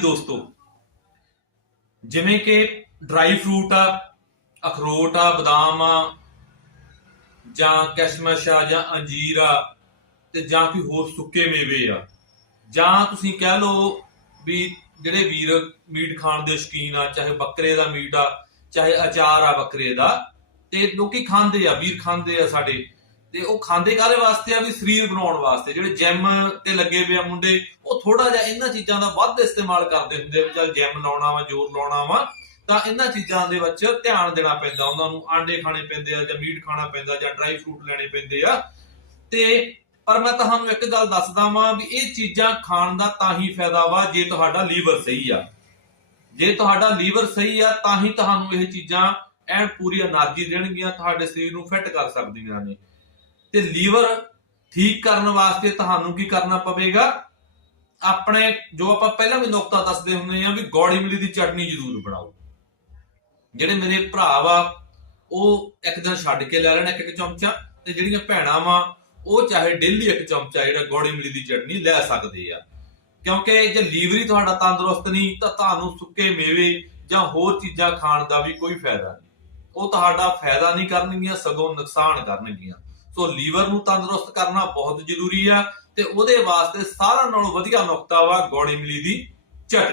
ਦੋਸਤੋ, ਜਿਵੇਂ ਕਿ ਡਰਾਈ ਫਰੂਟ ਆ, ਅਖਰੋਟ ਆ, ਬਦਾਮ ਆ, ਜਾਂ ਕਿਸ਼ਮਿਸ਼ ਆ, ਜਾਂ ਅੰਜੀਰ ਆ, ਤੇ ਜਾਂ ਕੋਈ ਹੋਰ ਸੁੱਕੇ ਮੇਵੇ ਆ, ਜਾਂ ਤੁਸੀਂ ਕਹਿ ਲਓ ਵੀ ਜਿਹੜੇ ਵੀਰ ਮੀਟ ਖਾਣ ਦੇ ਸ਼ੌਕੀਨ ਆ, ਚਾਹੇ ਬੱਕਰੇ ਦਾ ਮੀਟ ਆ, ਚਾਹੇ ਅਚਾਰ ਆ ਬੱਕਰੇ ਦਾ, ਤੇ ਲੋਕੀ ਖਾਂਦੇ ਆ, ਵੀਰ ਖਾਂਦੇ ਆ ਸਾਡੇ। ਤੇ ਉਹ ਖਾਂਦੇ ਕਾਦੇ ਵਾਸਤੇ ਆ? ਵੀ ਸਰੀਰ ਬਣਾਉਣ ਵਾਸਤੇ। ਜਿਹੜੇ ਜਿਮ ਤੇ ਲੱਗੇ ਪਿਆ ਮੁੰਡੇ, ਉਹ ਥੋੜਾ ਜਿਹਾ ਇਹਨਾਂ ਚੀਜ਼ਾਂ ਦਾ ਵੱਧ ਇਸਤੇਮਾਲ ਕਰਦੇ ਹੁੰਦੇ ਆ ਚਲ ਜਿਮ ਲਾਉਣਾ ਵਾ, ਜ਼ੋਰ ਲਾਉਣਾ ਵਾ, ਤਾਂ ਇਹਨਾਂ ਚੀਜ਼ਾਂ ਦੇ ਵਿੱਚ ਧਿਆਨ ਦੇਣਾ ਪੈਂਦਾ। ਉਹਨਾਂ ਨੂੰ ਆਂਡੇ ਖਾਣੇ ਪੈਂਦੇ ਆ ਜਾਂ ਮੀਟ ਖਾਣਾ ਪੈਂਦਾ ਜਾਂ ਡਰਾਈ ਫਰੂਟ ਲੈਣੇ ਪੈਂਦੇ ਆ। ਤੇ ਪਰ ਮੈਂ ਤੁਹਾਨੂੰ ਇੱਕ ਗੱਲ ਦੱਸਦਾ ਵਾਂ ਵੀ ਇਹ ਚੀਜ਼ਾਂ ਖਾਣ ਦਾ ਤਾਂ ਹੀ ਫਾਇਦਾ ਵਾ ਜੇ ਤੁਹਾਡਾ ਲੀਵਰ ਸਹੀ ਆ। ਜੇ ਤੁਹਾਡਾ ਲੀਵਰ ਸਹੀ ਆ, ਤਾਂ ਹੀ ਤੁਹਾਨੂੰ ਇਹ ਚੀਜ਼ਾਂ ਐਨ ਪੂਰੀ એનર્ਜੀ ਦੇਣਗੀਆਂ, ਤੁਹਾਡੇ ਸਰੀਰ ਨੂੰ ਫਿੱਟ ਕਰ ਸਕਦੀਆਂ ਨੇ। ਤੇ ਲੀਵਰ ਠੀਕ ਕਰਨ ਵਾਸਤੇ ਤੁਹਾਨੂੰ ਕੀ ਕਰਨਾ ਪਵੇਗਾ? ਆਪਣੇ ਜੋ ਆਪਾਂ ਪਹਿਲਾਂ ਵੀ ਨੁਕਤਾ ਦੱਸਦੇ ਹੁੰਦੇ ਆ ਵੀ ਗੋੜੀ ਮਿਲੀ ਦੀ ਚਟਨੀ ਜ਼ਰੂਰ ਬਣਾਓ। ਜਿਹੜੇ ਮੇਰੇ ਭਰਾ ਵਾ, ਉਹ ਇੱਕ ਦਿਨ ਛੱਡ ਕੇ ਲੈ ਲੈਣ ਇੱਕ ਇੱਕ ਚਮਚਾ ਤੇ ਜਿਹੜੀਆਂ ਭੈਣਾਂ ਵਾ, ਉਹ ਚਾਹੇ ਡੇਲੀ ਇੱਕ ਚਮਚਾ ਜਿਹੜਾ ਗੋੜੀ ਮਿਲੀ ਦੀ ਚਟਨੀ ਲੈ ਸਕਦੇ ਆ। ਕਿਉਂਕਿ ਜੇ ਲੀਵਰੀ ਤੁਹਾਡਾ ਤੰਦਰੁਸਤ ਨਹੀਂ, ਤਾਂ ਤੁਹਾਨੂੰ ਸੁੱਕੇ ਮੇਵੇ ਜਾਂ ਹੋਰ ਚੀਜ਼ਾਂ ਖਾਣ ਦਾ ਵੀ ਕੋਈ ਫਾਇਦਾ ਨਹੀਂ। ਉਹ ਤੁਹਾਡਾ ਫਾਇਦਾ ਨਹੀਂ ਕਰਨਗੀਆਂ, ਸਗੋਂ ਨੁਕਸਾਨ ਕਰਨਗੀਆਂ। ਸੋ ਲੀਵਰ ਨੂੰ ਤੰਦਰੁਸਤ ਕਰਨਾ ਬਹੁਤ ਜ਼ਰੂਰੀ ਆ ਤੇ ਉਹਦੇ ਵਾਸਤੇ ਸਾਰਿਆਂ ਨਾਲੋਂ ਵਧੀਆ ਨੁਕਤਾ ਵਾ ਗੋੜੀ ਮਿਲੀ ਦੀ